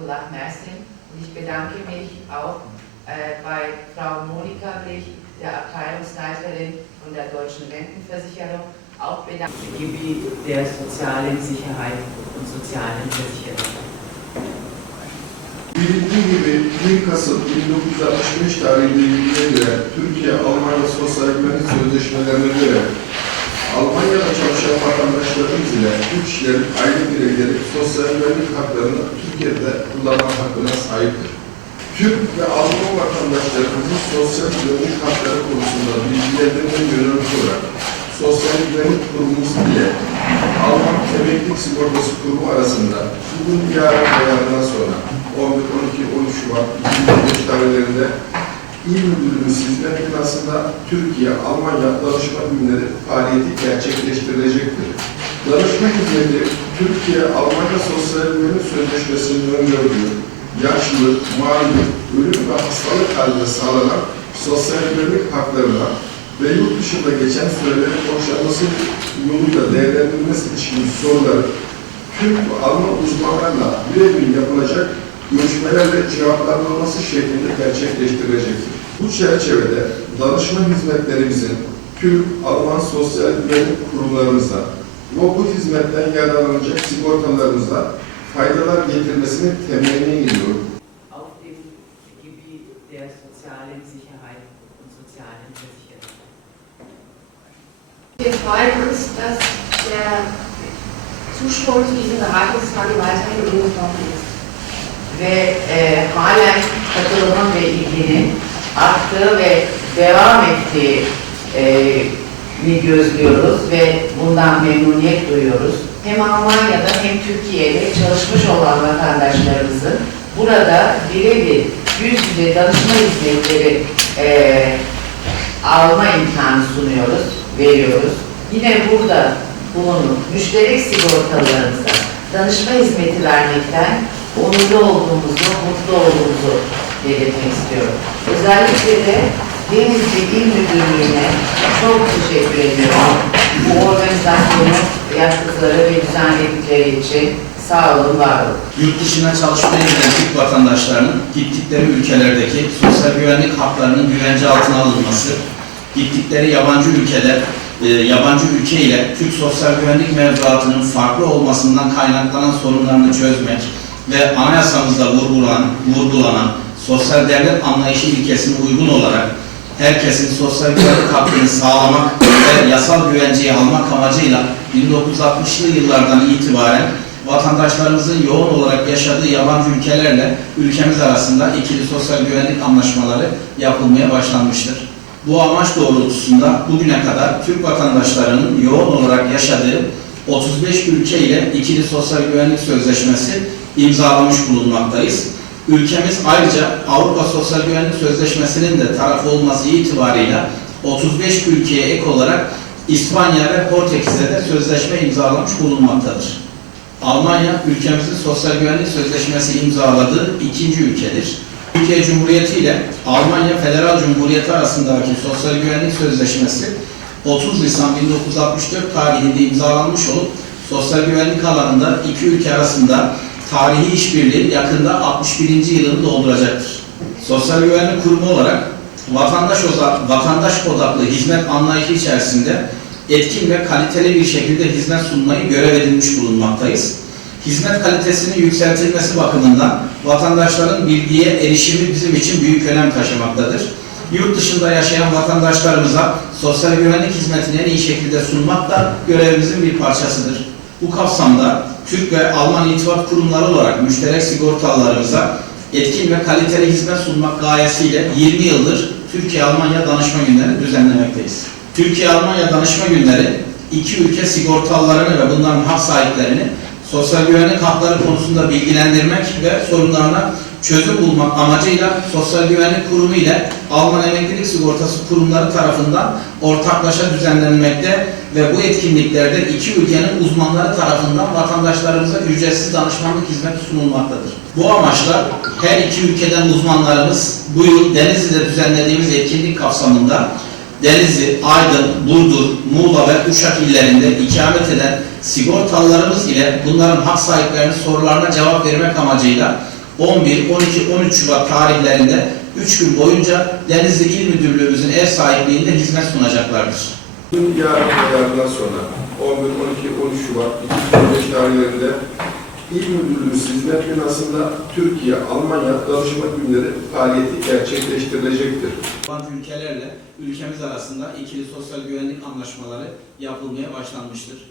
Abdullah Mersin und ich bedanke mich auch äh, bei Frau Monika Blich, der Abteilungsleiterin von der Deutschen Rentenversicherung, auch bedanke gibi der sozialen Sicherheit und sozialen Versicherung. Bilindiği gibi 1 Kasım 1965 tarihinde yürürlüğe giren Türkiye-Almanya Sosyal Güvenlik Sözleşmelerine göre ile Türk kişilerin aile bireyleri sosyal güvenlik haklarını Türkiye'de kullanma hakkına sahiptir. Türk ve Alman vatandaşlarımızın sosyal güvenlik hakları konusunda bilgilendirme yönelik olarak Sosyal Güvenlik Kurumumuz ile Alman Emeklilik Sigortası Kurumu arasında bugün yarın kararından sonra 11, 12, 13 Şubat 2025 tarihlerinde İl Müdürlüğümüz hizmet binasında Türkiye-Almanya danışma günleri faaliyeti gerçekleştirilecektir. Danışma hizmeti Türkiye-Almanya Sosyal Güvenlik Sözleşmesi'nin öngördüğü yaşlılık, mağlup, ölüm ve hastalık halinde sağlanan sosyal güvenlik haklarına ve yurt dışında geçen sürelerin boşanması yoluyla değerlendirilmesi ilişkin soruları Türk ve Alman uzmanlarla birebir yapılacak görüşmelerle cevaplandırılması şeklinde gerçekleştirilecektir. Bu çerçevede danışma hizmetlerimizin Türk, Alman sosyal güvenlik kurumlarımıza ve bu hizmetten yararlanacak sigortalarımıza faydalar getirmesini temenni ediyorum. Auf dem Gebiet der sozialen Sicherheit und sozialen Versicherung. Wir freuen uns, dass der Zuspruch zu diesen Beratungstage weiterhin uniform ist. Ve e, halen katılımın ve ilginin arttığı ve devam ettiği e, ni gözlüyoruz ve bundan memnuniyet duyuyoruz. Hem Almanya'da hem Türkiye'de çalışmış olan vatandaşlarımızın burada birebir yüz yüze danışma hizmetleri e, alma imkanı sunuyoruz, veriyoruz. Yine burada bulunup müşterek sigortalarımıza danışma hizmeti vermekten onurlu olduğumuzu, mutlu olduğumuzu belirtmek istiyorum. Özellikle de Denizli İl Müdürlüğü'ne çok teşekkür ediyorum. Bu organizasyonu yaptıkları ve düzenledikleri için sağ olun, var olun. Yurt dışına çalışmaya giden Türk vatandaşlarının gittikleri ülkelerdeki sosyal güvenlik haklarının güvence altına alınması, gittikleri yabancı ülkeler, e, yabancı ülke ile Türk sosyal güvenlik mevzuatının farklı olmasından kaynaklanan sorunlarını çözmek ve anayasamızda vurgulanan, vurgulanan sosyal devlet anlayışı ilkesine uygun olarak herkesin sosyal güvenlik hakkını sağlamak ve yasal güvenceyi almak amacıyla 1960'lı yıllardan itibaren vatandaşlarımızın yoğun olarak yaşadığı yabancı ülkelerle ülkemiz arasında ikili sosyal güvenlik anlaşmaları yapılmaya başlanmıştır. Bu amaç doğrultusunda bugüne kadar Türk vatandaşlarının yoğun olarak yaşadığı 35 ülke ile ikili sosyal güvenlik sözleşmesi imzalamış bulunmaktayız. Ülkemiz ayrıca Avrupa Sosyal Güvenlik Sözleşmesi'nin de tarafı olması itibarıyla 35 ülkeye ek olarak İspanya ve Portekiz'e de sözleşme imzalamış bulunmaktadır. Almanya ülkemizin sosyal güvenlik sözleşmesi imzaladığı ikinci ülkedir. Türkiye Cumhuriyeti ile Almanya Federal Cumhuriyeti arasındaki sosyal güvenlik sözleşmesi 30 Nisan 1964 tarihinde imzalanmış olup sosyal güvenlik alanında iki ülke arasında tarihi işbirliği yakında 61. yılını dolduracaktır. Sosyal Güvenlik Kurumu olarak vatandaş, oza, vatandaş odaklı hizmet anlayışı içerisinde etkin ve kaliteli bir şekilde hizmet sunmayı görev edinmiş bulunmaktayız. Hizmet kalitesinin yükseltilmesi bakımından vatandaşların bilgiye erişimi bizim için büyük önem taşımaktadır. Yurt dışında yaşayan vatandaşlarımıza sosyal güvenlik hizmetini en iyi şekilde sunmak da görevimizin bir parçasıdır. Bu kapsamda Türk ve Alman irtibat kurumları olarak müşterek sigortalarımıza etkin ve kaliteli hizmet sunmak gayesiyle 20 yıldır Türkiye-Almanya danışma günleri düzenlemekteyiz. Türkiye-Almanya danışma günleri iki ülke sigortalılarını ve bunların hak sahiplerini sosyal güvenlik hakları konusunda bilgilendirmek ve sorunlarına çözüm bulmak amacıyla Sosyal Güvenlik Kurumu ile Alman Emeklilik Sigortası kurumları tarafından ortaklaşa düzenlenmekte ve bu etkinliklerde iki ülkenin uzmanları tarafından vatandaşlarımıza ücretsiz danışmanlık hizmeti sunulmaktadır. Bu amaçla her iki ülkeden uzmanlarımız bu yıl Denizli'de düzenlediğimiz etkinlik kapsamında Denizli, Aydın, Burdur, Muğla ve Uşak illerinde ikamet eden sigortalılarımız ile bunların hak sahiplerinin sorularına cevap vermek amacıyla 11, 12, 13 Şubat tarihlerinde 3 gün boyunca Denizli İl Müdürlüğümüzün ev sahipliğinde hizmet sunacaklardır. Bugün yarın ve yarından sonra 11, 12, 13 Şubat 2025 tarihlerinde İl Müdürlüğü Hizmet Binası'nda Türkiye-Almanya Danışma Günleri faaliyeti gerçekleştirilecektir. Yabancı ülkelerle ülkemiz arasında ikili sosyal güvenlik anlaşmaları yapılmaya başlanmıştır.